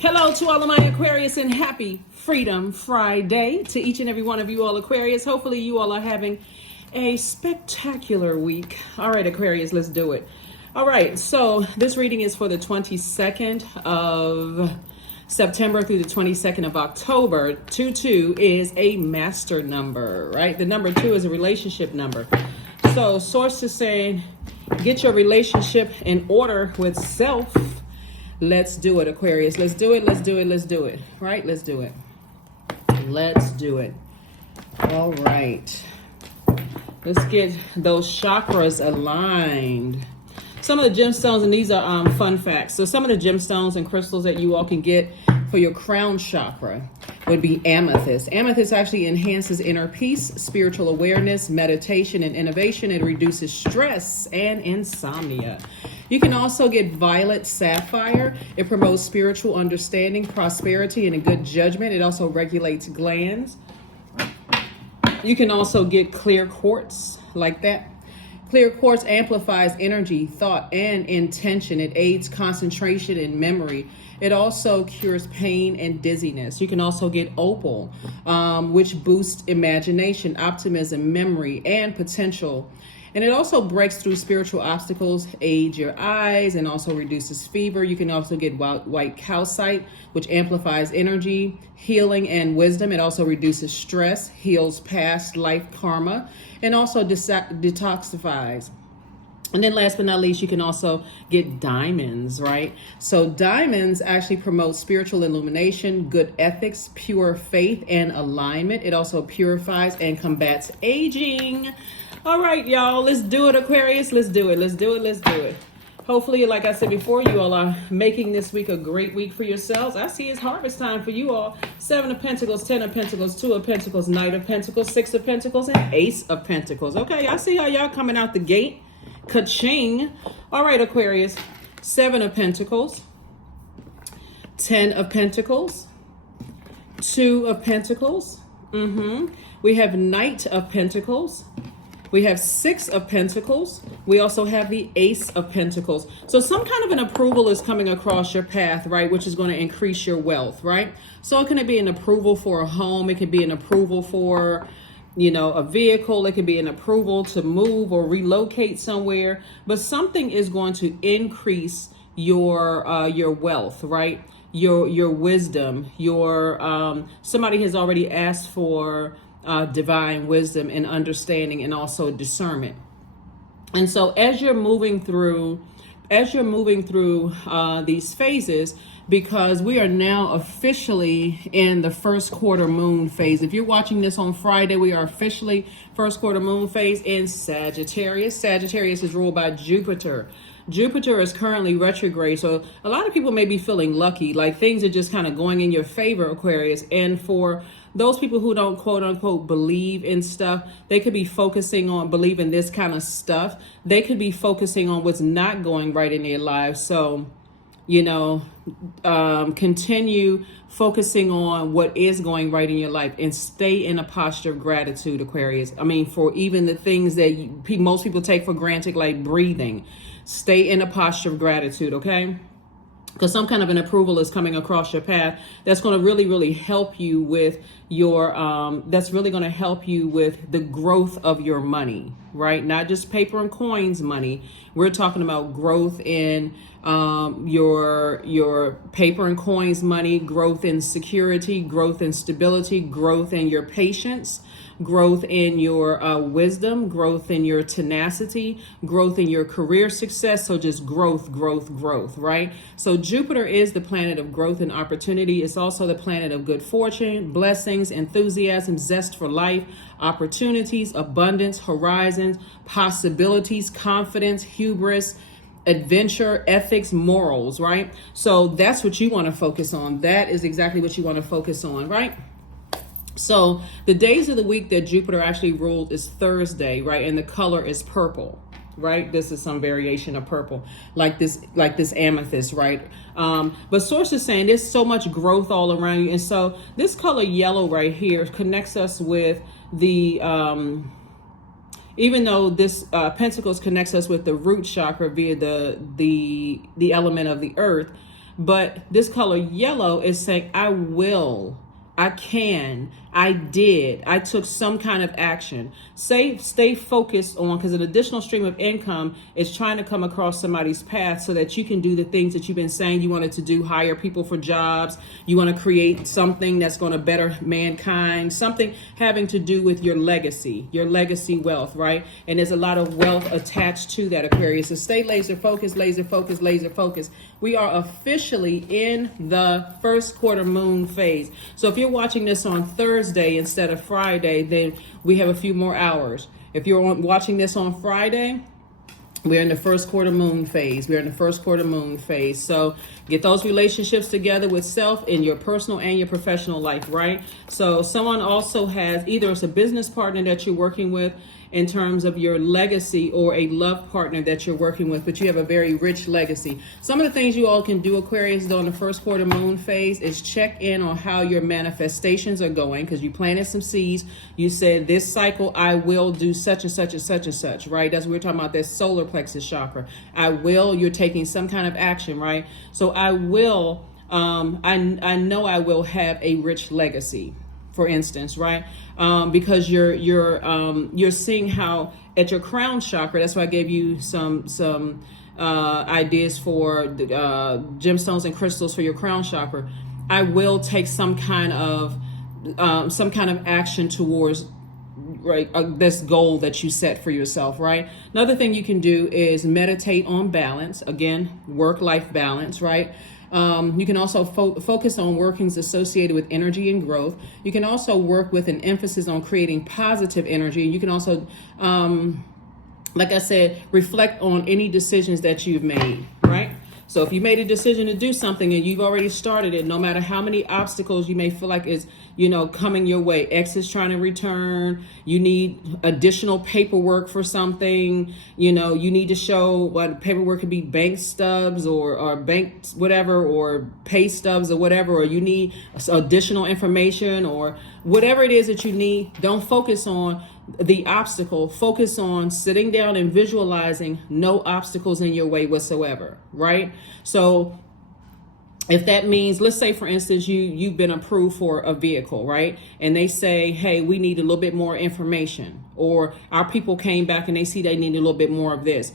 Hello to all of my Aquarius and happy Freedom Friday to each and every one of you all Aquarius. Hopefully you all are having a spectacular week. All right, Aquarius, let's do it. All right, so this reading is for the 22nd of September through the 22nd of October. 22 is a master number, right? The number 2 is a relationship number. So source is saying, get your relationship in order with self. Let's do it, Aquarius. Let's do it. Let's do it. Let's do it. Right? Let's do it. Let's do it. All right. Let's get those chakras aligned. Some of the gemstones, and these are fun facts. So some of the gemstones and crystals that you all can get for your crown chakra would be amethyst. Amethyst actually enhances inner peace, spiritual awareness, meditation, and innovation. It reduces stress and insomnia. You can also get violet sapphire. It promotes spiritual understanding, prosperity, and a good judgment. It also regulates glands. You can also get clear quartz like that. Clear quartz amplifies energy, thought, and intention. It aids concentration and memory. It also cures pain and dizziness. You can also get opal, which boosts imagination, optimism, memory, and potential. And it also breaks through spiritual obstacles, aids your eyes, and also reduces fever. You can also get white calcite, which amplifies energy, healing, and wisdom. It also reduces stress, heals past life karma, and also detoxifies. And then last but not least, you can also get diamonds, right? So diamonds actually promote spiritual illumination, good ethics, pure faith, and alignment. It also purifies and combats aging. All right, y'all, let's do it, Aquarius. Let's do it. Let's do it. Let's do it. Hopefully, like I said before, you all are making this week a great week for yourselves. I see it's harvest time for you all. 7 of Pentacles, 10 of Pentacles, 2 of Pentacles, Knight of Pentacles, 6 of Pentacles, and Ace of Pentacles. Okay, I see how y'all coming out the gate. Ka-ching. All right, Aquarius. 7 of Pentacles, 10 of Pentacles, 2 of Pentacles. We have Knight of Pentacles. We have 6 of Pentacles. We also have the Ace of Pentacles. So some kind of an approval is coming across your path, right? Which is going to increase your wealth, right? So it can be an approval for a home. It could be an approval for, a vehicle. It could be an approval to move or relocate somewhere. But something is going to increase your wealth, right? Your wisdom. Somebody has already asked for divine wisdom and understanding and also discernment. And so as you're moving through these phases, because we are now officially in the first quarter moon phase. If you're watching this on Friday, we are officially first quarter moon phase in Sagittarius. Sagittarius is ruled by Jupiter. Jupiter is currently retrograde, so a lot of people may be feeling lucky, like things are just kind of going in your favor, Aquarius. And for those people who don't quote unquote believe in stuff, they could be focusing on believing this kind of stuff. They could be focusing on what's not going right in their lives. So, continue focusing on what is going right in your life and stay in a posture of gratitude, Aquarius. I mean, for even the things that most people take for granted, like breathing, stay in a posture of gratitude, okay? Because some kind of an approval is coming across your path that's going to really, really help you with that's really going to help you with the growth of your money, right? Not just paper and coins money. We're talking about growth in your paper and coins money, growth in security, growth in stability, growth in your patience, growth in your wisdom, growth in your tenacity, growth in your career success. So just growth, right? So Jupiter is the planet of growth and opportunity. It's also the planet of good fortune, blessings, enthusiasm, zest for life, opportunities, abundance, horizons, possibilities, confidence, hubris, adventure, ethics, morals, right? So that's what you want to focus on. That is exactly what you want to focus on, right? So the days of the week that Jupiter actually ruled is Thursday, right? And the color is purple, right? This is some variation of purple, like this amethyst, right? But source is saying there's so much growth all around you. And so this color yellow right here connects us with the, even though this Pentacles connects us with the root chakra via the element of the earth, But this color yellow is saying, I will, I can, I did, I took some kind of action. Stay focused on, because an additional stream of income is trying to come across somebody's path so that you can do the things that you've been saying you wanted to do, hire people for jobs. You want to create something that's going to better mankind, something having to do with your legacy wealth, right? And there's a lot of wealth attached to that, Aquarius. So stay laser focused, laser focused, laser focused. We are officially in the first quarter moon phase. So if you're watching this on Thursday instead of Friday, then we have a few more hours. If you're watching this on Friday, we're in the first quarter moon phase. So get those relationships together with self in your personal and your professional life, right? So someone also has, either it's a business partner that you're working with in terms of your legacy, or a love partner that you're working with, but you have a very rich legacy. Some of the things you all can do, Aquarius, during the first quarter moon phase is check in on how your manifestations are going, because you planted some seeds. You said, this cycle, I will do such and such and such and such, right? That's what we're talking about, that solar plexus chakra. I will, you're taking some kind of action, right? So I will, I know I will have a rich legacy, for instance, right? Because you're seeing how at your crown chakra, that's why I gave you some ideas for the gemstones and crystals for your crown chakra. I will take some kind of action towards, right, this goal that you set for yourself, right? Another thing you can do is meditate on balance. Again, work-life balance, right? You can also focus on workings associated with energy and growth. You can also work with an emphasis on creating positive energy. You can also, like I said, reflect on any decisions that you've made, right? So if you made a decision to do something and you've already started it, no matter how many obstacles you may feel like is, coming your way, X is trying to return, you need additional paperwork for something, you need to show what paperwork could be, bank stubs or bank whatever, or pay stubs or whatever, or you need additional information or whatever it is that you need. Don't focus on the obstacle. Focus on sitting down and visualizing no obstacles in your way whatsoever, right? So if that means, let's say for instance, you've been approved for a vehicle, right? And they say, hey, we need a little bit more information, or our people came back and they see they need a little bit more of this.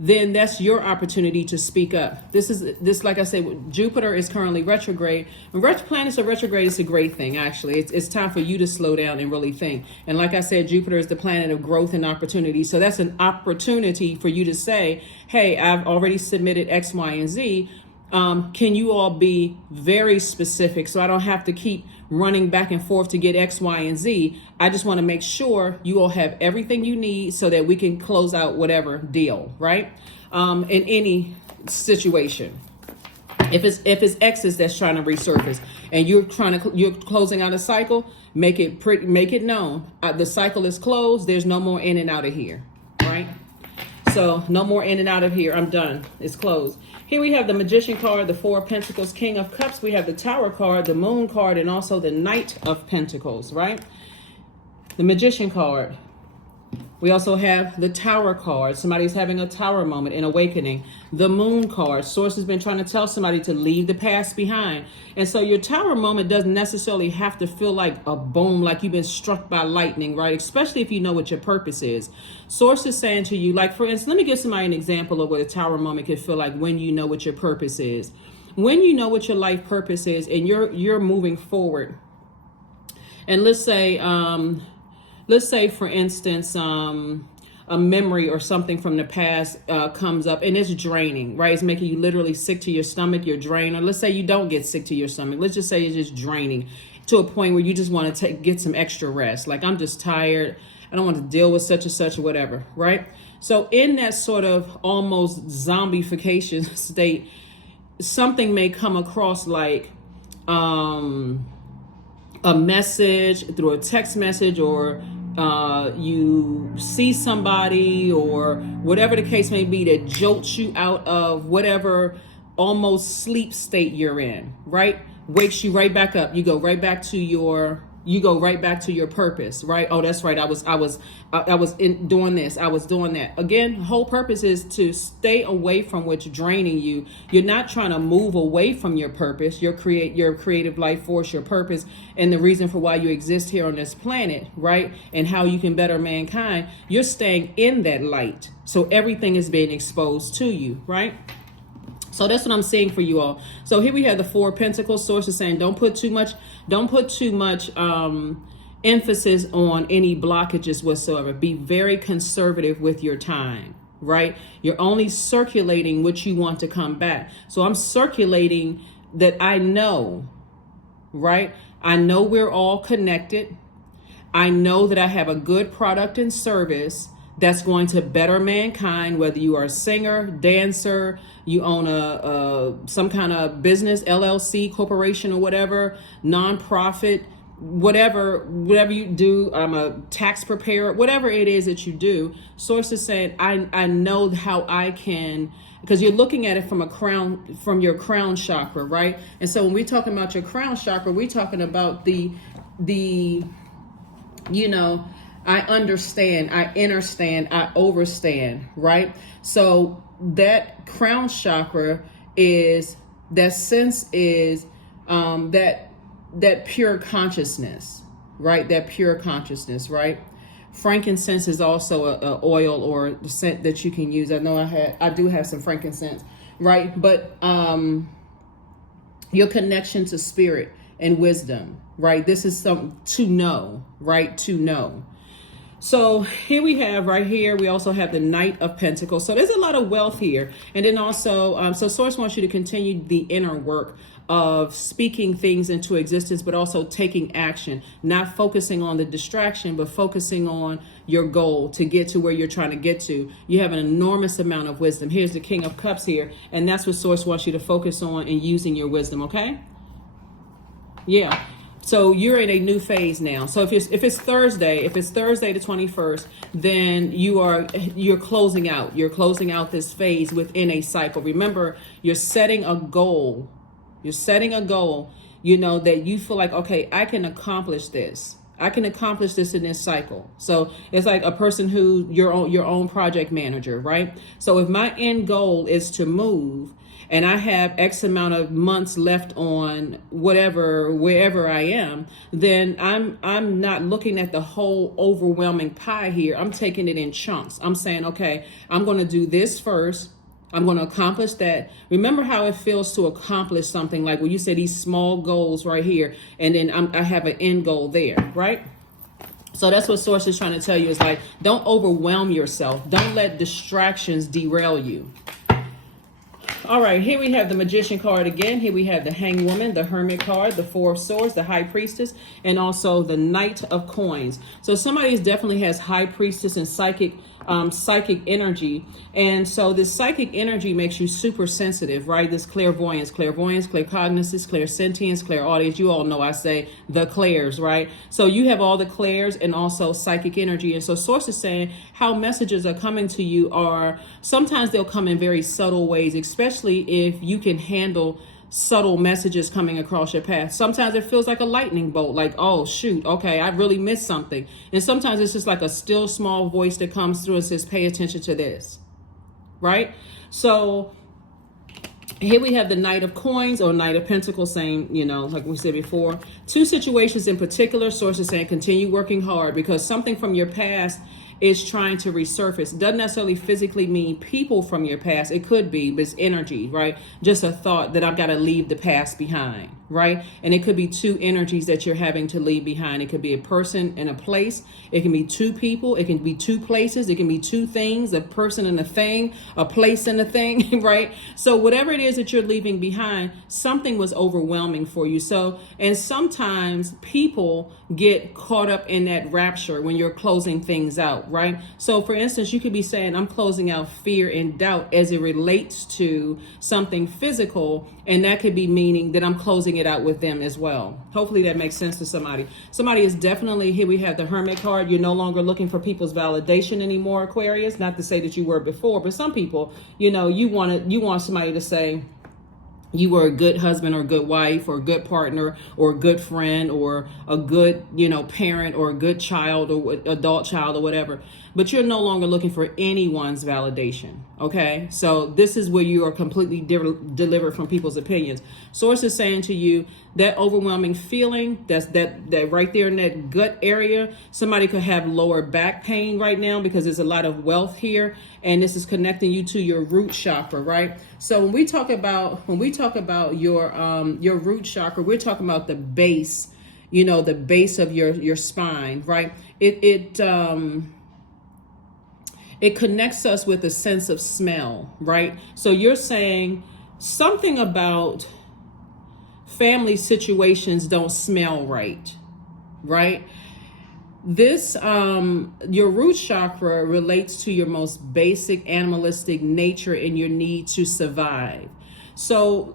Then that's your opportunity to speak up. This, like I said, Jupiter is currently retrograde. When planets are retrograde, it's a great thing, actually. It's time for you to slow down and really think. And like I said, Jupiter is the planet of growth and opportunity. So that's an opportunity for you to say, hey, I've already submitted X, Y, and Z. Can you all be very specific so I don't have to keep running back and forth to get X, Y, and Z? I just want to make sure you all have everything you need so that we can close out whatever deal, right? In any situation. If it's X's that's trying to resurface and you're closing out a cycle, make it known. The cycle is closed. There's no more in and out of here, right? So no more in and out of here. I'm done. It's closed. Here we have the Magician card, the Four of Pentacles, King of Cups. We have the Tower card, the Moon card, and also the Knight of Pentacles, right? The Magician card. We also have the Tower card. Somebody's having a Tower moment, an awakening. The Moon card. Source has been trying to tell somebody to leave the past behind. And so your Tower moment doesn't necessarily have to feel like a boom, like you've been struck by lightning, right? Especially if you know what your purpose is. Source is saying to you, like, for instance, let me give somebody an example of what a Tower moment can feel like when you know what your purpose is. When you know what your life purpose is and you're moving forward. And let's say, for instance, a memory or something from the past comes up and it's draining, right? It's making you literally sick to your stomach, you're drained. Or let's say you don't get sick to your stomach. Let's just say it's just draining to a point where you just want to get some extra rest. Like, I'm just tired. I don't want to deal with such and such or whatever, right? So in that sort of almost zombification state, something may come across like a message through a text message, or you see somebody or whatever the case may be that jolts you out of whatever almost sleep state you're in, right? Wakes you right back up. You go right back to your you go right back to your purpose, right? Oh, that's right. I was doing this. I was doing that. Again, the whole purpose is to stay away from what's draining you. You're not trying to move away from your purpose, your creative life force, your purpose, and the reason for why you exist here on this planet, right? And how you can better mankind. You're staying in that light. So everything is being exposed to you, right? So that's what I'm saying for you all. So here we have the Four of Pentacles. Source is saying don't put too much emphasis on any blockages whatsoever. Be very conservative with your time, right? You're only circulating what you want to come back. So I'm circulating that I know, right? I know we're all connected. I know that I have a good product and service that's going to better mankind, whether you are a singer, dancer, you own some kind of business, LLC, corporation or whatever, nonprofit, whatever you do. I'm a tax preparer, whatever it is that you do. Source is saying, I know how I can, because you're looking at it from your crown chakra, right? And so when we're talking about your crown chakra, we're talking about the I understand, I understand, I overstand, right? So that crown chakra is, that sense is that pure consciousness, right? That pure consciousness, right? Frankincense is also a oil or the scent that you can use. I know I do have some frankincense, right? But your connection to spirit and wisdom, right? This is something to know, right? To know. So here we have right here, we also have the Knight of Pentacles. So there's a lot of wealth here. And then also, so Source wants you to continue the inner work of speaking things into existence, but also taking action, not focusing on the distraction, but focusing on your goal to get to where you're trying to get to. You have an enormous amount of wisdom. Here's the King of Cups here. And that's what Source wants you to focus on in using your wisdom, okay? Yeah. So you're in a new phase now. So if it's Thursday the 21st, then you're closing out. You're closing out this phase within a cycle. Remember, you're setting a goal. You're setting a goal, that you feel like, okay, I can accomplish this. I can accomplish this in this cycle. So it's like a person who your own project manager, right? So if my end goal is to move, and I have X amount of months left on wherever I am, then I'm not looking at the whole overwhelming pie here. I'm taking it in chunks. I'm saying, okay, I'm going to do this first. I'm going to accomplish that. Remember how it feels to accomplish something, like when you say these small goals right here, and then I have an end goal there, right? So that's what Source is trying to tell you, is like, don't overwhelm yourself. Don't let distractions derail you. All right, here we have the Magician card again. Here we have the Hanged Woman, the Hermit card, the Four of Swords, the High Priestess, and also the Knight of Coins. So somebody definitely has High Priestess and psychic energy. And so this psychic energy makes you super sensitive, right? This clairvoyance, claircognizance, clairsentience, clairaudience. You all know I say the clairs, right? So you have all the clairs and also psychic energy. And so Source is saying how messages are coming to you are, sometimes they'll come in very subtle ways, especially if you can handle subtle messages coming across your path. Sometimes it feels like a lightning bolt, like, oh shoot, okay, I really missed something. And sometimes it's just like a still small voice that comes through and says, pay attention to this, right? So here we have the Knight of Coins or Knight of Pentacles, saying, like we said before, two situations in particular. Source is saying continue working hard, because something from your past is trying to resurface. Doesn't necessarily physically mean people from your past. It could be, but it's energy, right? Just a thought that I've got to leave the past behind, right? And it could be two energies that you're having to leave behind. It could be a person and a place. It can be two people. It can be two places. It can be two things, a person and a thing, a place and a thing, right? So whatever it is that you're leaving behind, something was overwhelming for you. So, and sometimes people get caught up in that rapture when you're closing things out, right? So for instance, you could be saying, I'm closing out fear and doubt as it relates to something physical, and that could be meaning that I'm closing it out with them as well. Hopefully that makes sense to somebody. Somebody is definitely, here we have the Hermit card. You're no longer looking for people's validation anymore, Aquarius. Not to say that you were before, but some people, you want somebody to say, you were a good husband or a good wife or a good partner or a good friend or a good, parent or a good child or adult child or whatever. But you're no longer looking for anyone's validation. Okay. So this is where you are completely delivered from people's opinions. Source is saying to you that overwhelming feeling, that right there in that gut area, somebody could have lower back pain right now because there's a lot of wealth here. And this is connecting you to your root chakra, right? So when we talk about your root chakra, we're talking about the base, the base of your spine, right? It connects us with a sense of smell, right? So you're saying something about family situations don't smell right, right? This, your root chakra relates to your most basic animalistic nature and your need to survive. So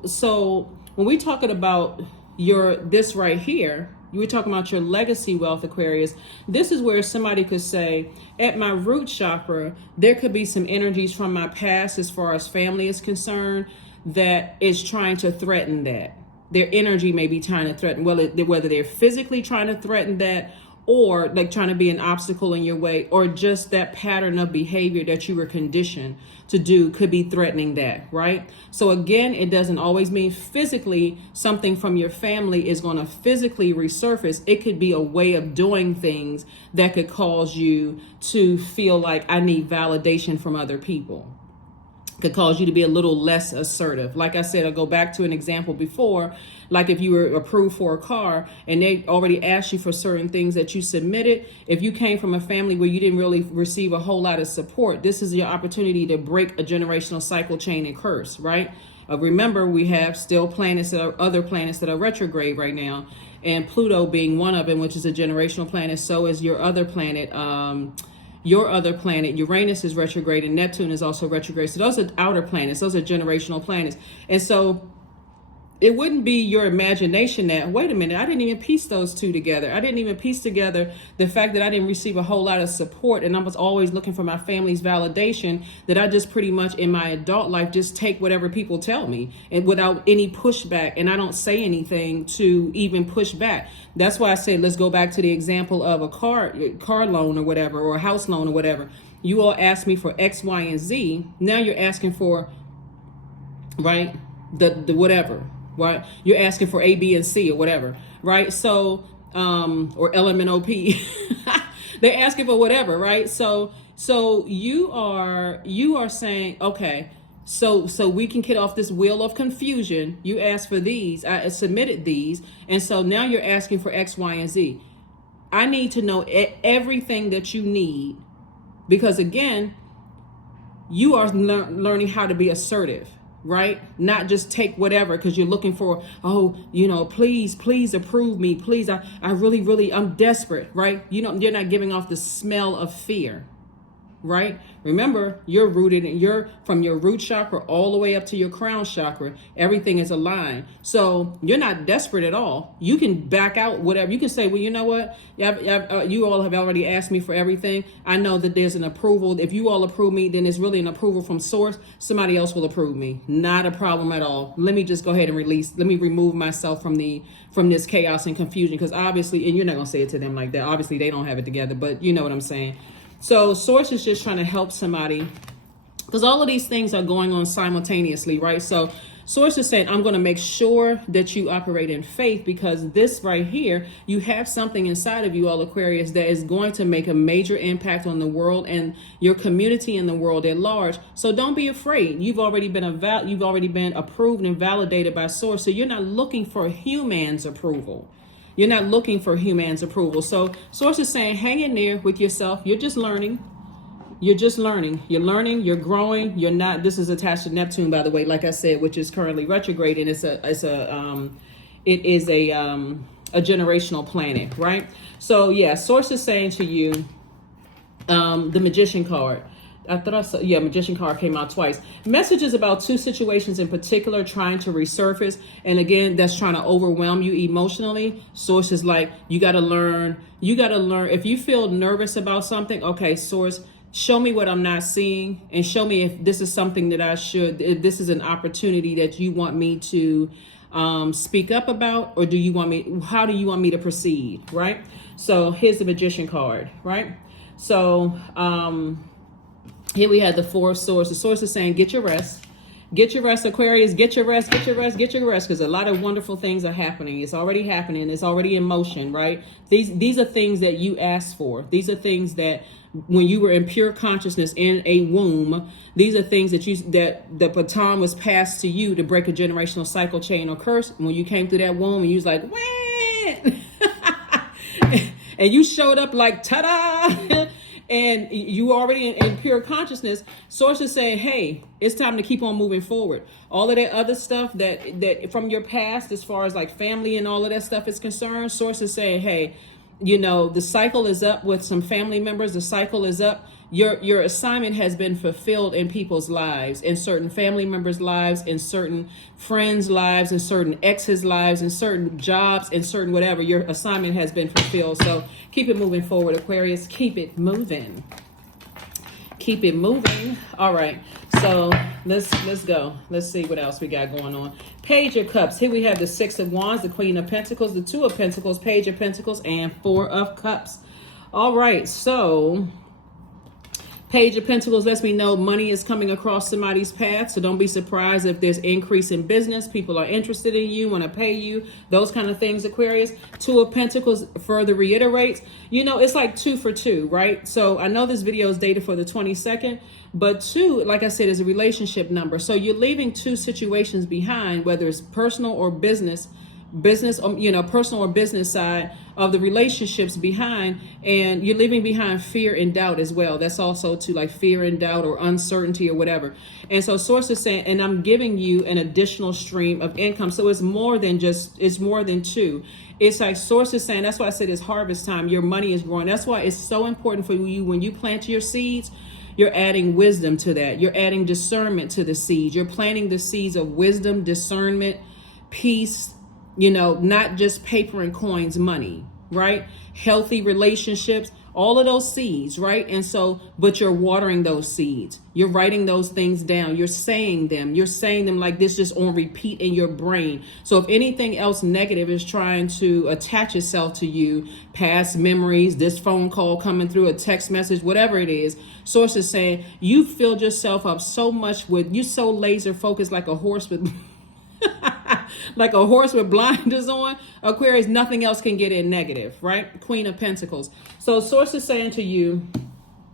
when we talking about this right here, you were talking about your legacy wealth, Aquarius. This is where somebody could say, at my root chakra, there could be some energies from my past as far as family is concerned that is trying to threaten that. Their energy may be trying to threaten, whether they're physically trying to threaten that, or like trying to be an obstacle in your way, or just that pattern of behavior that you were conditioned to do could be threatening that, right? So again, it doesn't always mean physically something from your family is going to physically resurface. It could be a way of doing things that could cause you to feel like I need validation from other people. Could cause you to be a little less assertive. Like I said, I'll go back to an example before, like if you were approved for a car and they already asked you for certain things that you submitted. If you came from a family where you didn't really receive a whole lot of support, this is your opportunity to break a generational cycle, chain, and curse, right? Remember, we have still other planets that are retrograde right now, and Pluto being one of them, which is a generational planet. So is your other planet, Uranus is retrograde, and Neptune is also retrograde. So those are outer planets. Those are generational planets. And so it wouldn't be your imagination that, wait a minute, I didn't even piece those two together. I didn't even piece together the fact that I didn't receive a whole lot of support and I was always looking for my family's validation, that I just pretty much in my adult life just take whatever people tell me and without any pushback, and I don't say anything to even push back. That's why I said, let's go back to the example of a car loan or whatever, or a house loan or whatever. You all asked me for X, Y, and Z. Now you're asking for, right, the whatever. Right, you're asking for A, B, and C or whatever, right? So, or L, M, N, O, P. They're asking for whatever, right? So you are saying, okay, so we can get off this wheel of confusion. You asked for these, I submitted these, and so now you're asking for X, Y, and Z. I need to know everything that you need, because again, you are learning how to be assertive. Right? Not just take whatever because you're looking for, please approve me. Please, I really, I'm desperate, right? You're not giving off the smell of fear, right? Remember, you're rooted in from your root chakra all the way up to your crown chakra. Everything is aligned. So you're not desperate at all. You can back out whatever. You can say, well, you know what? You all have already asked me for everything. I know that there's an approval. If you all approve me, then it's really an approval from source. Somebody else will approve me. Not a problem at all. Let me just go ahead and let me remove myself from this chaos and confusion. Because obviously, and you're not going to say it to them like that. Obviously, they don't have it together, but you know what I'm saying. So source is just trying to help somebody, because all of these things are going on simultaneously, right? So source is saying, I'm going to make sure that you operate in faith, because this right here, you have something inside of you, all Aquarius, that is going to make a major impact on the world and your community and the world at large. So don't be afraid. You've already been approved and validated by source. So you're not looking for humans' approval. You're not looking for humans' approval. So source is saying, hang in there with yourself. You're just learning. You're learning, you're growing. You're not, this is attached to Neptune, by the way, like I said, which is currently retrograde, and it is a generational planet, right? So yeah, source is saying to you, the Magician card. I thought I saw, Magician card came out twice. Messages about two situations in particular trying to resurface. And again, that's trying to overwhelm you emotionally. Source is like, you got to learn. If you feel nervous about something, okay, source, show me what I'm not seeing, and show me if this is something that if this is an opportunity that you want me to speak up about, or how do you want me to proceed, right? So here's the Magician card, right? So here we have the Four of Swords. The Swords is saying, get your rest. Get your rest, Aquarius. Get your rest, get your rest, get your rest, because a lot of wonderful things are happening. It's already happening. It's already in motion, right? These are things that you asked for. These are things that when you were in pure consciousness in a womb, these are things that the baton was passed to you to break a generational cycle, chain, or curse. When you came through that womb and you was like, wah! And you showed up like, ta-da! And you already in pure consciousness. Source is saying, hey, it's time to keep on moving forward. All of that other stuff that from your past, as far as like family and all of that stuff is concerned, Source is saying, hey, you know, the cycle is up with some family members. The cycle is up. Your assignment has been fulfilled in people's lives, in certain family members' lives, in certain friends' lives, in certain exes' lives, in certain jobs, in certain whatever. Your assignment has been fulfilled. So keep it moving forward, Aquarius. Keep it moving. Keep it moving. All right. So let's go. Let's see what else we got going on. Page of Cups. Here we have the Six of Wands, the Queen of Pentacles, the Two of Pentacles, Page of Pentacles, and Four of Cups. All right. So Page of Pentacles lets me know money is coming across somebody's path. So don't be surprised if there's increase in business. People are interested in you, want to pay you, those kind of things, Aquarius. Two of Pentacles further reiterates, you know, it's like 2 for 2, right? So I know this video is dated for the 22nd, but 2, like I said, is a relationship number. So you're leaving 2 situations behind, whether it's personal or business, you know, personal or business side of the relationships behind, and you're leaving behind fear and doubt as well. That's also to like fear and doubt or uncertainty or whatever. And so Source is saying, and I'm giving you an additional stream of income. So it's more than 2. It's like Source is saying, that's why I said it's harvest time. Your money is growing. That's why it's so important for you when you plant your seeds. You're adding wisdom to that. You're adding discernment to the seeds. You're planting the seeds of wisdom, discernment, peace, you know, not just paper and coins money, right? Healthy relationships, all of those seeds, right? And so, but you're watering those seeds. You're writing those things down. You're saying them like this, just on repeat in your brain. So if anything else negative is trying to attach itself to you, past memories, this phone call coming through, a text message, whatever it is, Source is saying you filled yourself up so much with, you so laser focused like a horse with like a horse with blinders on, Aquarius, nothing else can get in negative, right? Queen of Pentacles. So Source is saying to you,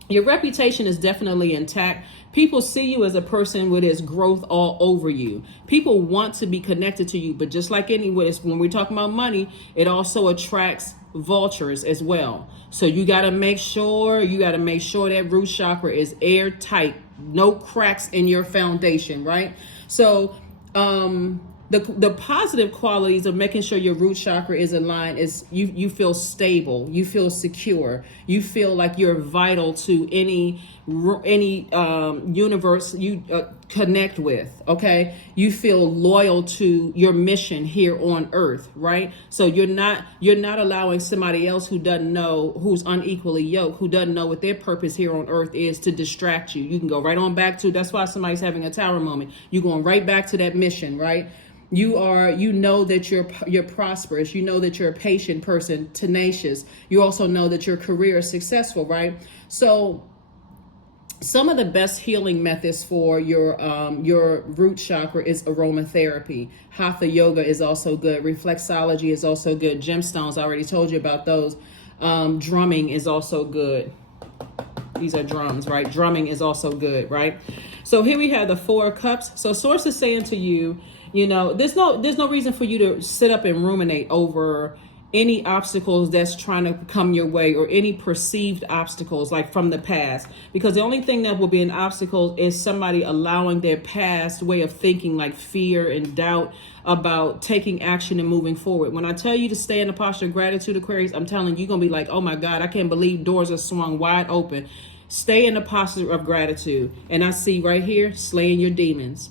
your reputation is definitely intact. People see you as a person with his growth all over you. People want to be connected to you, but just like when we're talking about money, it also attracts vultures as well. So you got to make sure that root chakra is airtight, no cracks in your foundation, right? So the positive qualities of making sure your root chakra is aligned is you feel stable, you feel secure, you feel like you're vital to any universe you connect with, okay? You feel loyal to your mission here on earth, right? So you're not allowing somebody else who doesn't know, who's unequally yoked, who doesn't know what their purpose here on earth is, to distract you. You can go right on back to, that's why somebody's having a tower moment. You're going right back to that mission, right? You know that you're prosperous. You know that you're a patient person, tenacious. You also know that your career is successful, right? So some of the best healing methods for your root chakra is aromatherapy. Hatha yoga is also good. Reflexology is also good. Gemstones, I already told you about those. Drumming is also good. These are drums, right? Drumming is also good, right? So here we have the Four of Cups. So Source is saying to you, you know, there's no reason for you to sit up and ruminate over any obstacles that's trying to come your way, or any perceived obstacles like from the past, because the only thing that will be an obstacle is somebody allowing their past way of thinking, like fear and doubt about taking action and moving forward. When I tell you to stay in a posture of gratitude, Aquarius, I'm telling you, you're gonna be like, oh my God, I can't believe doors are swung wide open. Stay in the posture of gratitude. And I see right here, slaying your demons.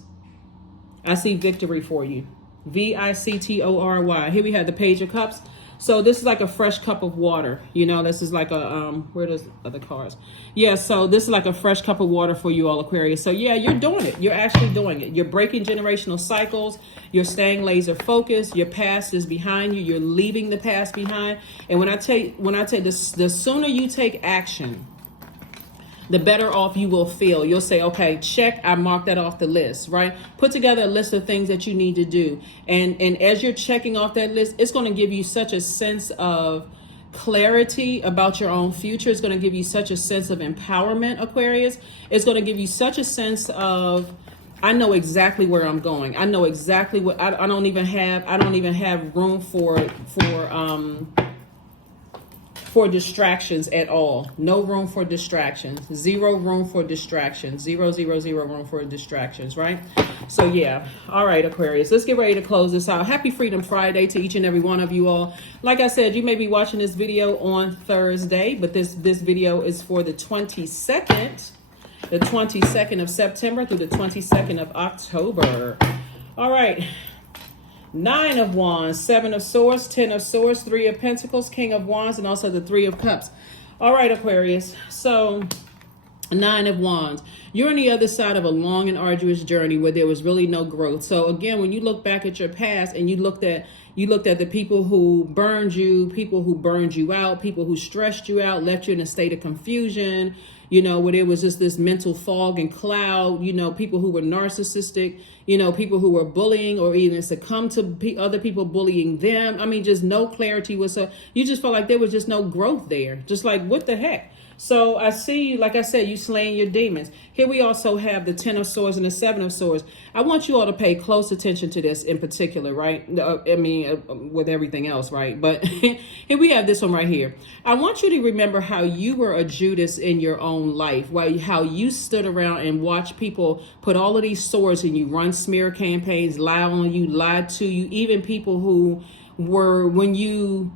I see victory for you. Victory. Here we have the Page of Cups. So this is like a fresh cup of water. You know, this is like a, where does other cards? Yeah, so this is like a fresh cup of water for you all, Aquarius. So yeah, you're doing it. You're actually doing it. You're breaking generational cycles. You're staying laser focused. Your past is behind you. You're leaving the past behind. And when I take this, the sooner you take action, the better off you will feel. You'll say, okay, check, I marked that off the list, right? Put together a list of things that you need to do. And as you're checking off that list, it's going to give you such a sense of clarity about your own future. It's going to give you such a sense of empowerment, Aquarius. It's going to give you such a sense of, I know exactly where I'm going. I know exactly what, I don't even have room for distractions at all. No room for distractions. Zero room for distractions. Zero room for distractions, right? So yeah. All right, Aquarius, let's get ready to close this out. Happy Freedom Friday to each and every one of you all. Like I said, you may be watching this video on Thursday, but this video is for the 22nd of September through the 22nd of October. All right. 9 of Wands, 7 of Swords, 10 of Swords, 3 of Pentacles, King of Wands, and also the 3 of Cups. All right, Aquarius. So 9 of Wands. You're on the other side of a long and arduous journey where there was really no growth. So again, when you look back at your past and you looked at the people who burned you, people who burned you out, people who stressed you out, left you in a state of confusion, you know, where there was just this mental fog and cloud, you know, people who were narcissistic, you know, people who were bullying or even succumbed to other people bullying them. I mean, just no clarity whatsoever. You just felt like there was just no growth there. Just like, what the heck? So I see, like I said, you slaying your demons. Here we also have the 10 of Swords and the 7 of Swords. I want you all to pay close attention to this in particular, right? With everything else, right? But here we have this one right here. I want you to remember how you were a Judas in your own life, right? How you stood around and watched people put all of these swords in you, run smear campaigns, lie on you, lied to you, even people who were, when you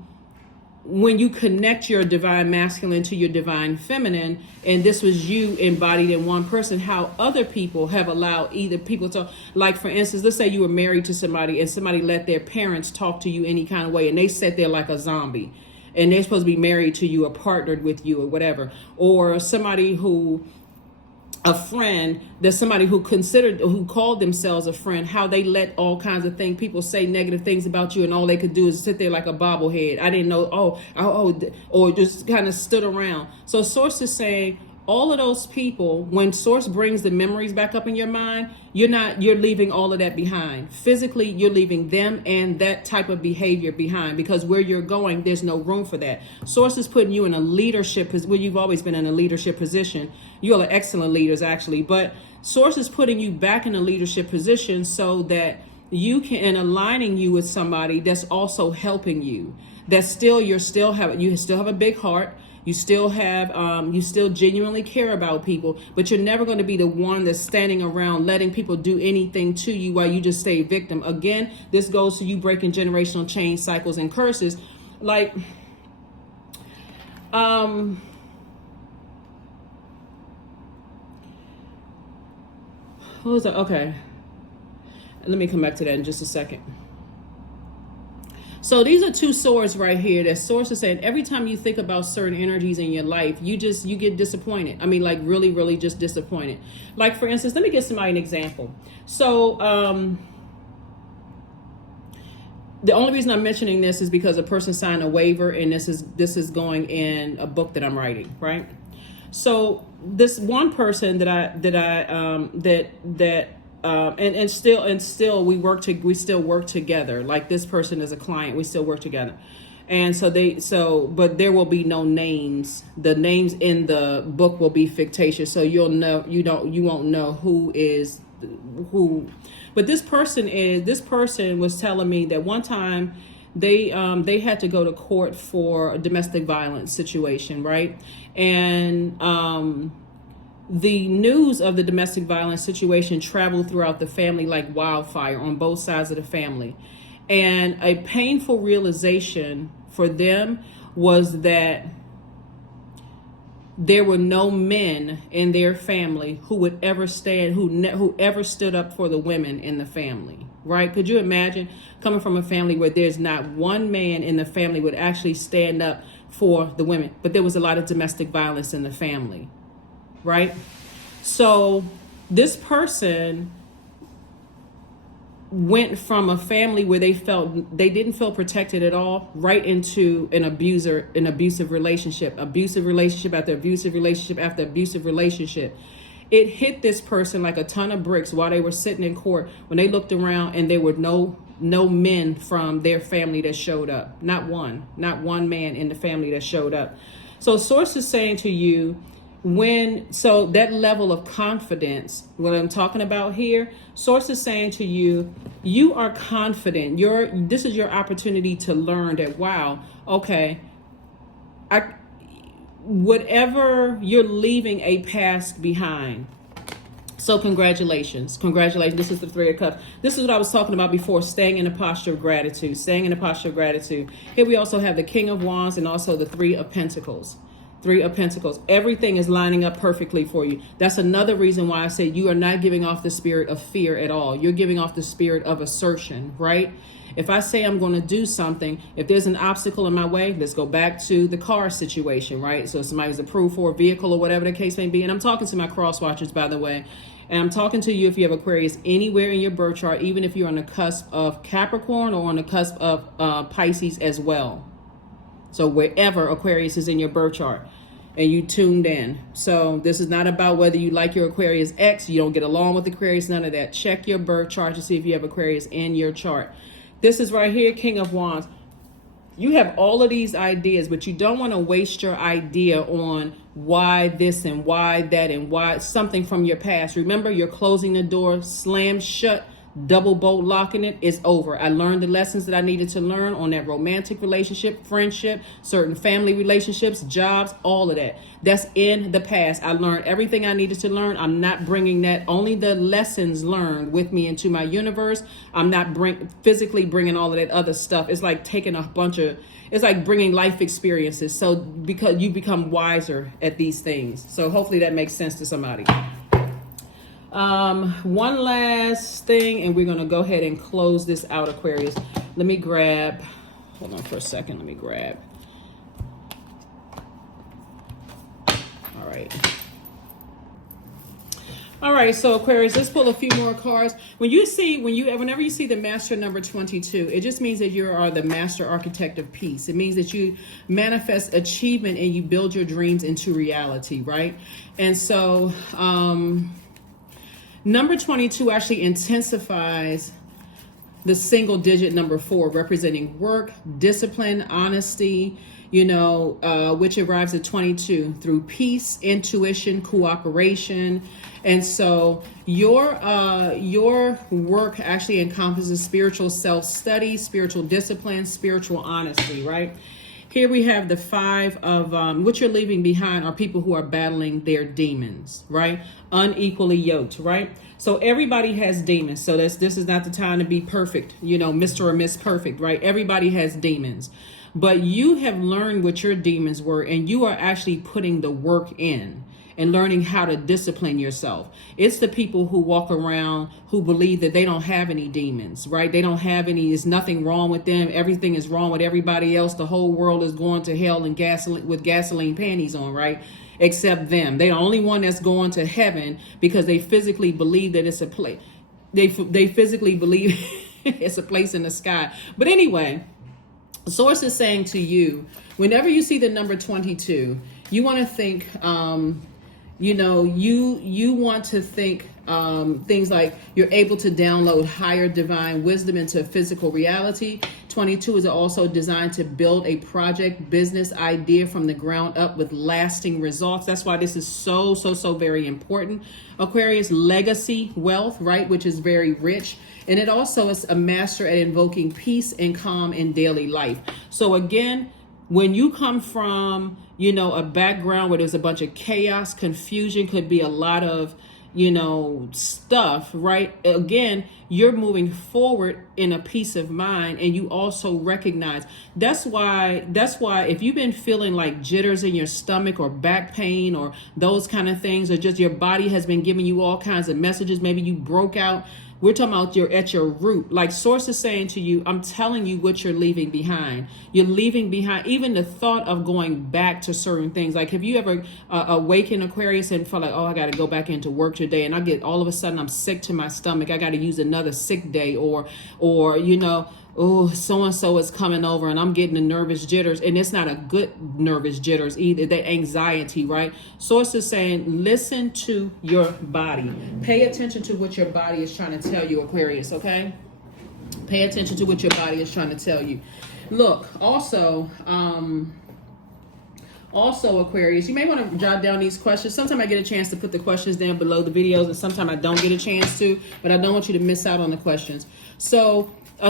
connect your divine masculine to your divine feminine, and this was you embodied in one person, how other people have allowed either people to, like for instance, let's say you were married to somebody and somebody let their parents talk to you any kind of way and they sat there like a zombie and they're supposed to be married to you or partnered with you or whatever, or somebody who, a friend, there's somebody who called themselves a friend, how they let all kinds of things, people say negative things about you and all they could do is sit there like a bobblehead. I didn't know, or just kind of stood around. So Source is saying all of those people, when Source brings the memories back up in your mind, you're leaving all of that behind. Physically, you're leaving them and that type of behavior behind, because where you're going, there's no room for that. Source is putting you in a leadership, where you've always been in a leadership position. You all are excellent leaders, actually, but Source is putting you back in a leadership position so that you can, and aligning you with somebody that's also helping you. That's still, you still have a big heart. You still have, you still genuinely care about people, but you're never going to be the one that's standing around letting people do anything to you while you just stay victim. Again, this goes to you breaking generational chain cycles and curses. Like, what was that? Okay. Let me come back to that in just a second. So these are 2 swords right here that Source is saying every time you think about certain energies in your life, you get disappointed. I mean, like really, really just disappointed. Like for instance, let me give somebody an example. So the only reason I'm mentioning this is because a person signed a waiver, and this is going in a book that I'm writing, right? So this one person and still we still work together. Like this person is a client, we still work together. And but there will be no names. The names in the book will be fictitious. So you won't know who is who. But this person was telling me that one time they had to go to court for a domestic violence situation, right? And the news of the domestic violence situation traveled throughout the family like wildfire on both sides of the family. And a painful realization for them was that there were no men in their family who would ever stand, who ever stood up for the women in the family, right? Could you imagine coming from a family where there's not one man in the family would actually stand up for the women, but there was a lot of domestic violence in the family, right? So this person went from a family where they didn't feel protected at all, right into an abusive relationship after abusive relationship after abusive relationship. It hit this person like a ton of bricks while they were sitting in court, when they looked around and there were no men from their family that showed up. Not one man in the family that showed up. So source is saying to you, so that level of confidence, what I'm talking about here, source is saying to you, you are confident. This is your opportunity to learn that, wow, okay, whatever, you're leaving a past behind. So congratulations. This is the Three of Cups. This is what I was talking about before, staying in a posture of gratitude, Here we also have the King of Wands and also the Three of Pentacles. Everything is lining up perfectly for you. That's another reason why I say you are not giving off the spirit of fear at all. You're giving off the spirit of assertion, right? If I say I'm going to do something, if there's an obstacle in my way, let's go back to the car situation, right? So somebody's approved for a vehicle or whatever the case may be. And I'm talking to my cross watchers, by the way. And I'm talking to you if you have Aquarius anywhere in your birth chart, even if you're on the cusp of Capricorn or on the cusp of Pisces as well. So wherever Aquarius is in your birth chart and you tuned in. So this is not about whether you like your Aquarius X, you don't get along with Aquarius, none of that. Check your birth chart to see if you have Aquarius in your chart. This is right here, King of Wands. You have all of these ideas, but you don't want to waste your idea on why this and why that and why something from your past. Remember, you're closing the door, slam shut, double bolt locking it, is over. I learned the lessons that I needed to learn on that romantic relationship, friendship, certain family relationships, jobs, all of that. That's in the past. I learned everything I needed to learn. I'm not bringing that, only the lessons learned with me into my universe. I'm not physically bringing all of that other stuff. It's like taking it's like bringing life experiences. So because you become wiser at these things. So hopefully that makes sense to somebody. One last thing, and we're going to go ahead and close this out, Aquarius. Let me grab, hold on for a second. All right, so Aquarius, let's pull a few more cards. Whenever you see the master number 22, it just means that you are the master architect of peace. It means that you manifest achievement and you build your dreams into reality, right? And so, number 22 actually intensifies the single digit number 4, representing work, discipline, honesty, which arrives at 22 through peace, intuition, cooperation. And so your work actually encompasses spiritual self-study, spiritual discipline, spiritual honesty, right? Here we have the 5 of, what you're leaving behind are people who are battling their demons, right? Unequally yoked, right? So everybody has demons. So this is not the time to be perfect, Mr. or Miss Perfect, right? Everybody has demons. But you have learned what your demons were, and you are actually putting the work in and learning how to discipline yourself. It's the people who walk around who believe that they don't have any demons, right? They don't have any, there's nothing wrong with them. Everything is wrong with everybody else. The whole world is going to hell and gasoline panties on, right? Except them. They're the only one that's going to heaven because they physically believe that it's a place. They physically believe it's a place in the sky. But anyway, the source is saying to you, whenever you see the number 22, you want to think, you want to think things like you're able to download higher divine wisdom into physical reality. 22 is also designed to build a project business idea from the ground up with lasting results. That's why this is so very important. Aquarius, legacy wealth, right, which is very rich. And it also is a master at invoking peace and calm in daily life. So again, when you come from, a background where there's a bunch of chaos, confusion, could be a lot of, stuff, right? Again, you're moving forward in a peace of mind, and you also recognize that's why if you've been feeling like jitters in your stomach or back pain or those kind of things, or just your body has been giving you all kinds of messages, maybe you broke out. We're talking about you're at your root. Like Source is saying to you, I'm telling you what you're leaving behind. You're leaving behind even the thought of going back to certain things. Like, have you ever awakened, Aquarius, and felt like, oh, I got to go back into work today, and I get all of a sudden I'm sick to my stomach. I got to use another sick day, or oh, so-and-so is coming over and I'm getting the nervous jitters. And it's not a good nervous jitters either. The anxiety, right? Source is saying, listen to your body. Pay attention to what your body is trying to tell you, Aquarius, okay? Pay attention to what your body is trying to tell you. Look, also, Aquarius, you may want to jot down these questions. Sometimes I get a chance to put the questions down below the videos, and sometimes I don't get a chance to, but I don't want you to miss out on the questions. So,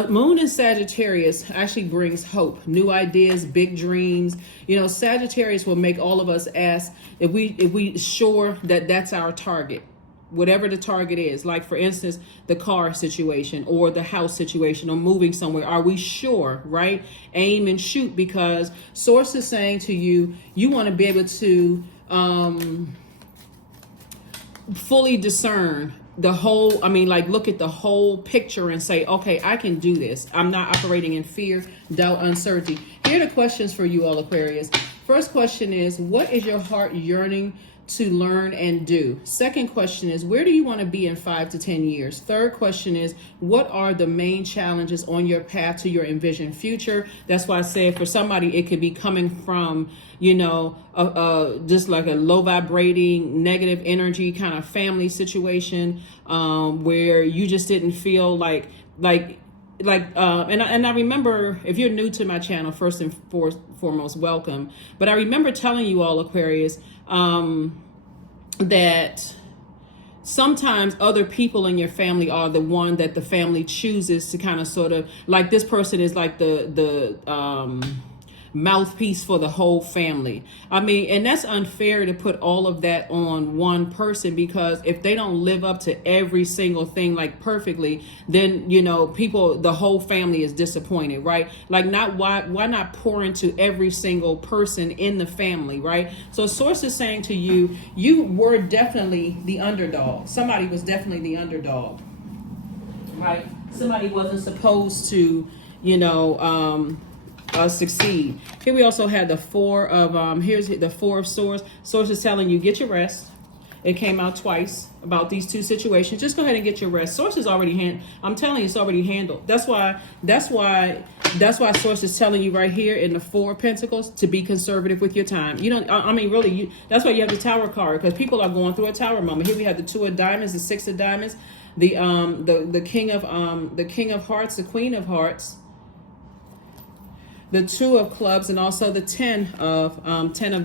Moon in Sagittarius actually brings hope, new ideas, big dreams. Sagittarius will make all of us ask if we sure that that's our target, whatever the target is. Like, for instance, the car situation or the house situation or moving somewhere. Are we sure, right? Aim and shoot, because Source is saying to you, you want to be able to fully discern the whole, look at the whole picture and say, okay, I can do this. I'm not operating in fear, doubt, uncertainty. Here are the questions for you all, Aquarius. First question is, what is your heart yearning to learn and do? Second question is, where do you want to be in 5 to 10 years? Third question is, what are the main challenges on your path to your envisioned future? That's why I said for somebody, it could be coming from, just like a low vibrating, negative energy kind of family situation, where you just didn't feel like, and I remember, if you're new to my channel, first and foremost, welcome. But I remember telling you all, Aquarius, that sometimes other people in your family are the one that the family chooses to kind of sort of, like, this person is like the mouthpiece for the whole family. And that's unfair to put all of that on one person, because if they don't live up to every single thing like perfectly, then the whole family is disappointed, right? Like, why not pour into every single person in the family, right? So Source is saying to you, you were definitely the underdog. Somebody was definitely the underdog, right? Somebody wasn't supposed to succeed. Here we also had the four of here's the Four of Swords. Source is telling you, get your rest. It came out twice about these two situations. Just go ahead and get your rest. Source is already I'm telling you, it's already handled. That's why Source is telling you right here in the Four of Pentacles to be conservative with your time. Really, that's why you have the Tower card, because people are going through a Tower moment. Here we have the Two of Diamonds, the Six of Diamonds, the King of Hearts, the Queen of Hearts, the Two of Clubs, and also the Ten of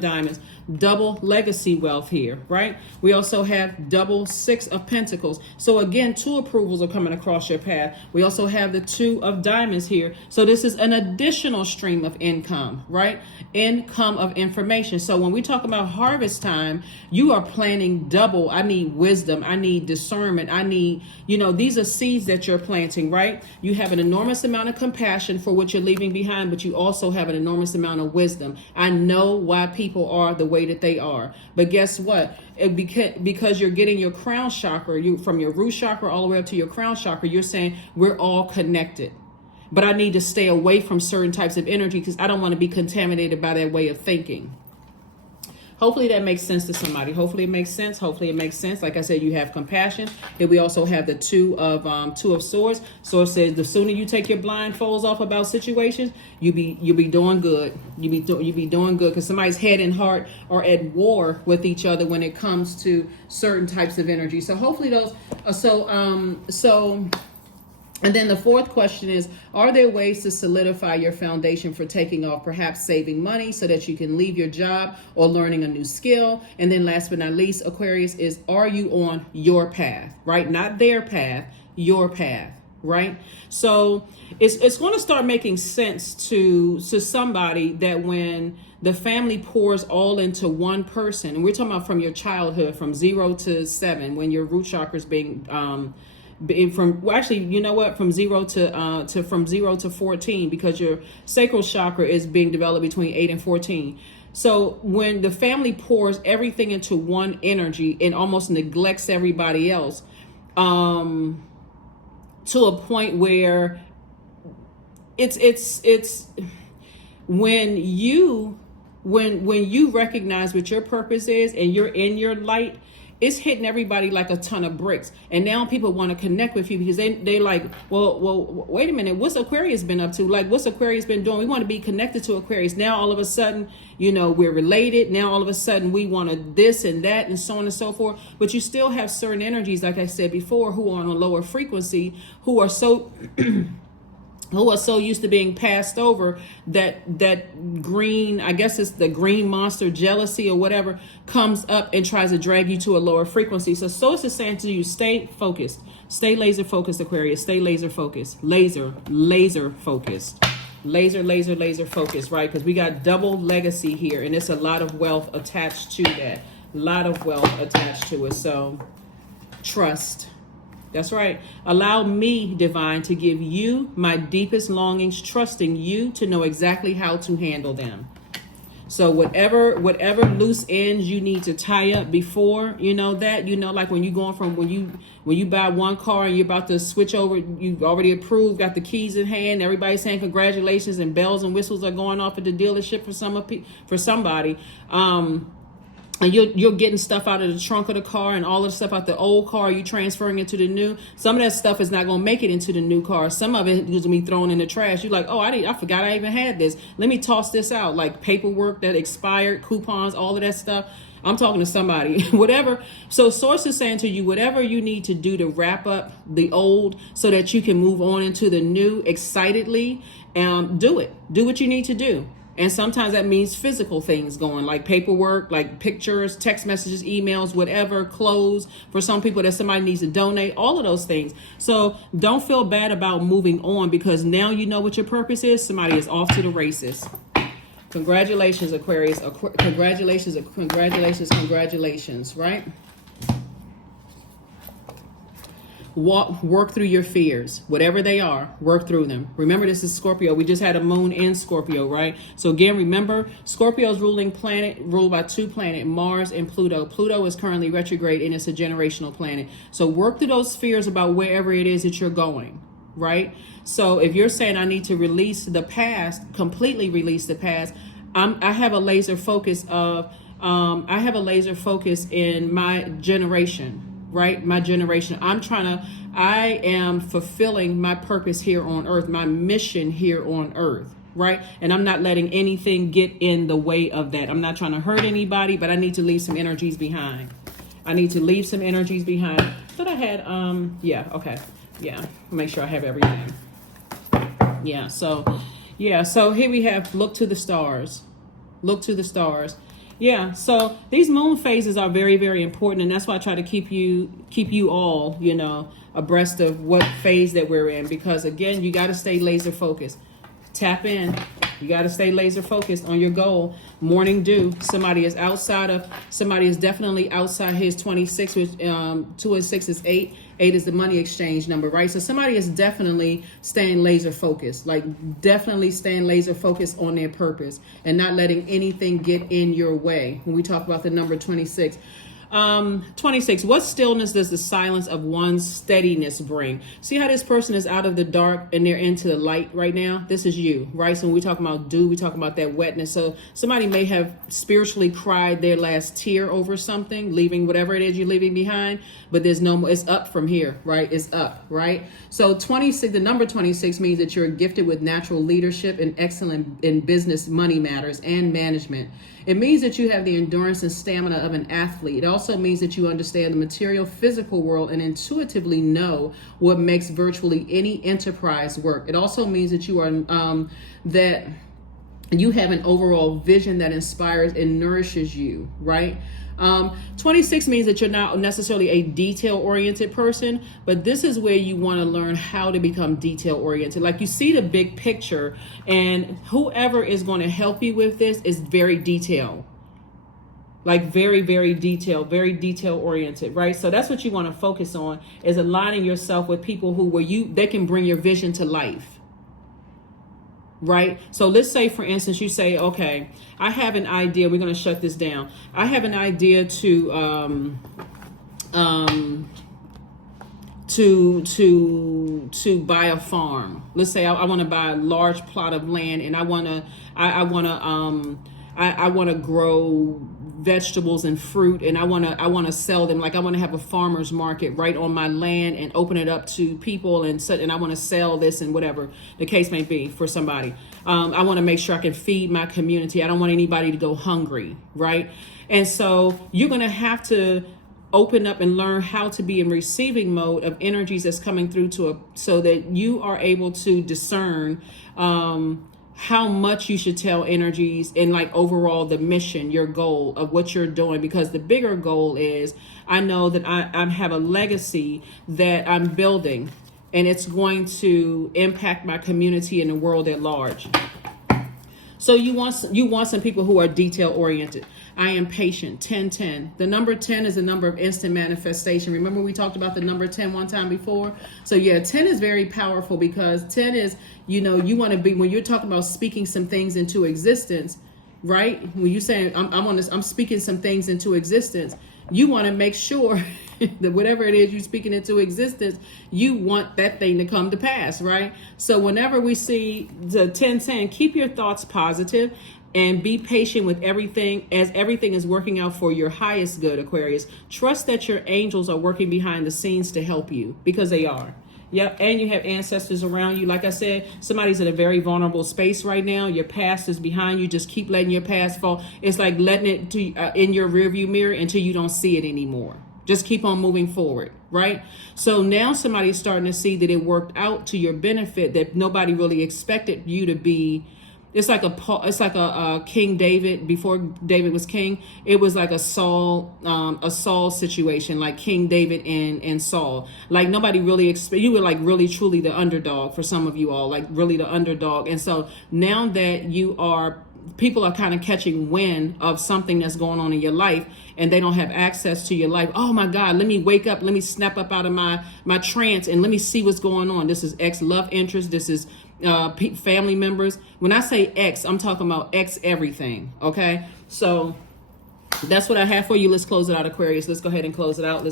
Diamonds. Double legacy wealth here, right? We also have double Six of Pentacles. So again, two approvals are coming across your path. We also have the Two of Diamonds here. So this is an additional stream of income, right? Income of information. So when we talk about harvest time, you are planting double. I need wisdom. I need discernment. I need, these are seeds that you're planting, right? You have an enormous amount of compassion for what you're leaving behind, but you also have an enormous amount of wisdom. I know why people are the way that they are, but guess what? Because you're getting your crown chakra, from your root chakra all the way up to your crown chakra, you're saying we're all connected, but I need to stay away from certain types of energy because I don't want to be contaminated by that way of thinking. Hopefully that makes sense to somebody. Hopefully it makes sense. Hopefully it makes sense. Like I said, you have compassion. Here we also have the Two of Swords. Swords says the sooner you take your blindfolds off about situations, you'll be doing good. You'll be doing good, because somebody's head and heart are at war with each other when it comes to certain types of energy. So hopefully those. And then the fourth question is, are there ways to solidify your foundation for taking off, perhaps saving money so that you can leave your job or learning a new skill? And then last but not least, Aquarius, is, are you on your path, right? Not their path, your path. right? So it's going to start making sense to somebody that when the family pours all into one person, and we're talking about from your childhood, from 0 to 7, when your root chakra is being from, well, actually, you know what, from 0 to 14, because your sacral chakra is being developed between 8 and 14. So when the family pours everything into one energy and almost neglects everybody else, to a point where it's when you recognize what your purpose is and you're in your light, it's hitting everybody like a ton of bricks. And now people want to connect with you because they like, well, wait a minute, what's Aquarius been up to? Like, what's Aquarius been doing? We want to be connected to Aquarius. Now all of a sudden, we're related. Now all of a sudden we want to this and that and so on and so forth. But you still have certain energies, like I said before, who are on a lower frequency, who are so used to being passed over that green, I guess it's the green monster jealousy or whatever, comes up and tries to drag you to a lower frequency. So it's just saying to you, stay focused, stay laser focused, Aquarius, stay laser focused, laser focused, laser focused, right? Because we got double legacy here, and it's a lot of wealth attached to that, a lot of wealth attached to it. So trust. That's right. Allow me, divine, to give you my deepest longings, trusting you to know exactly how to handle them. So whatever loose ends you need to tie up before, like when you going from when you buy one car and you're about to switch over, you've already approved, got the keys in hand, everybody's saying congratulations and bells and whistles are going off at the dealership for somebody. And you're getting stuff out of the trunk of the car and all of the stuff out the old car, you transferring it to the new. Some of that stuff is not going to make it into the new car. Some of it is going to be thrown in the trash. You're like, oh, I forgot I even had this. Let me toss this out. Like paperwork that expired, coupons, all of that stuff. I'm talking to somebody, whatever. So Source is saying to you, whatever you need to do to wrap up the old so that you can move on into the new excitedly, do it. Do what you need to do. And sometimes that means physical things going, like paperwork, like pictures, text messages, emails, whatever, clothes. For some people that somebody needs to donate, all of those things. So don't feel bad about moving on, because now you know what your purpose is. Somebody is off to the races. Congratulations, Aquarius. Congratulations, right? Work through your fears, whatever they are, work through them. Remember, this is Scorpio. We just had a moon in Scorpio, right? So again, remember, Scorpio's ruling planet ruled by two planets, Mars and Pluto. Pluto is currently retrograde and it's a generational planet. So work through those fears about wherever it is that you're going, right? So if you're saying I need to release the past, completely release the past, I have a laser focus in my generation. Right? My generation. I am fulfilling my purpose here on earth, my mission here on earth, right? And I'm not letting anything get in the way of that. I'm not trying to hurt anybody, but I need to leave some energies behind. I thought I had, okay. Yeah. Make sure I have everything. So here we have look to the stars. Yeah, so these moon phases are very, very important, and that's why I try to keep you all, abreast of what phase that we're in, because again, you got to stay laser focused. Tap in. You got to stay laser focused on your goal. Morning dew. Somebody is definitely outside his 26, which 2 and 6 is 8. 8 is the money exchange number, right? So somebody is definitely staying laser focused, on their purpose and not letting anything get in your way. When we talk about the number 26, 26, what stillness does the silence of one's steadiness bring? See how this person is out of the dark and they're into the light right now? This is you, right? So when we talk about dew, we talk about that wetness. So somebody may have spiritually cried their last tear over something, leaving whatever it is you're leaving behind, but there's no more. It's up from here, right? It's up, right? So 26, the number 26 means that you're gifted with natural leadership and excellent in business, money matters, and management. It means that you have the endurance and stamina of an athlete. It also means that you understand the material, physical world and intuitively know what makes virtually any enterprise work. It also means that you are that you have an overall vision that inspires and nourishes you, right? 26 means that you're not necessarily a detail-oriented person, but this is where you want to learn how to become detail-oriented. Like, you see the big picture, and whoever is going to help you with this is very detailed. Like very, very detailed, very detail oriented, right? So that's what you want to focus on, is aligning yourself with people they can bring your vision to life, right? So let's say, for instance, you say, okay, I have an idea. We're going to shut this down. I have an idea to buy a farm. Let's say I want to buy a large plot of land, and I want to grow vegetables and fruit, and I want to sell them. Like, I want to have a farmer's market right on my land and open it up to people, and I want to sell this, and whatever the case may be for somebody. I want to make sure I can feed my community. I don't want anybody to go hungry, right? And so you're going to have to open up and learn how to be in receiving mode of energies that's coming through so that you are able to discern how much you should tell energies, and like overall the mission, your goal of what you're doing. Because the bigger goal is, I know that I have a legacy that I'm building, and it's going to impact my community and the world at large. So you want some people who are detail oriented. I am patient. 1010. The number 10 is a number of instant manifestation. Remember, we talked about the number 10 one time before? So yeah, 10 is very powerful, because 10 is, you want to be, when you're talking about speaking some things into existence, right? When you say I'm speaking some things into existence, you want to make sure that whatever it is you're speaking into existence, you want that thing to come to pass, right? So whenever we see the 1010, keep your thoughts positive and be patient with everything, as everything is working out for your highest good, Aquarius. Trust that your angels are working behind the scenes to help you, because they are. Yep, and you have ancestors around you. Like I said, somebody's in a very vulnerable space right now. Your past is behind you. Just keep letting your past fall. It's like letting it in your rearview mirror until you don't see it anymore. Just keep on moving forward, right? So now somebody's starting to see that it worked out to your benefit, that nobody really expected you to be. It's like a King David before David was king. It was like a Saul situation, like King David and Saul. Like, nobody really you were like really truly the underdog for some of you all, like really the underdog. And so now that people are kind of catching wind of something that's going on in your life, and they don't have access to your life. Oh my God, let me wake up. Let me snap up out of my trance, and let me see what's going on. This is ex love interest. This is family members. When I say ex, I'm talking about ex everything. Okay. So that's what I have for you. Let's close it out, Aquarius. Let's go ahead and close it out.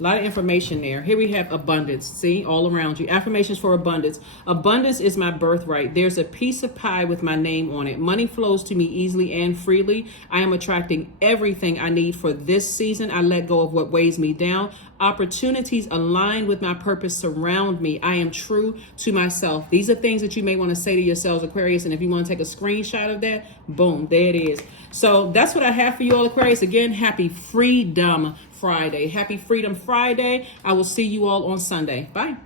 A lot of information there. Here we have abundance. See, all around you. Affirmations for abundance. Abundance is my birthright. There's a piece of pie with my name on it. Money flows to me easily and freely. I am attracting everything I need for this season. I let go of what weighs me down. Opportunities aligned with my purpose surround me. I am true to myself. These are things that you may want to say to yourselves, Aquarius. And if you want to take a screenshot of that, boom, there it is. So that's what I have for you all, Aquarius. Again, happy Freedom Friday. Happy Freedom Friday. I will see you all on Sunday. Bye.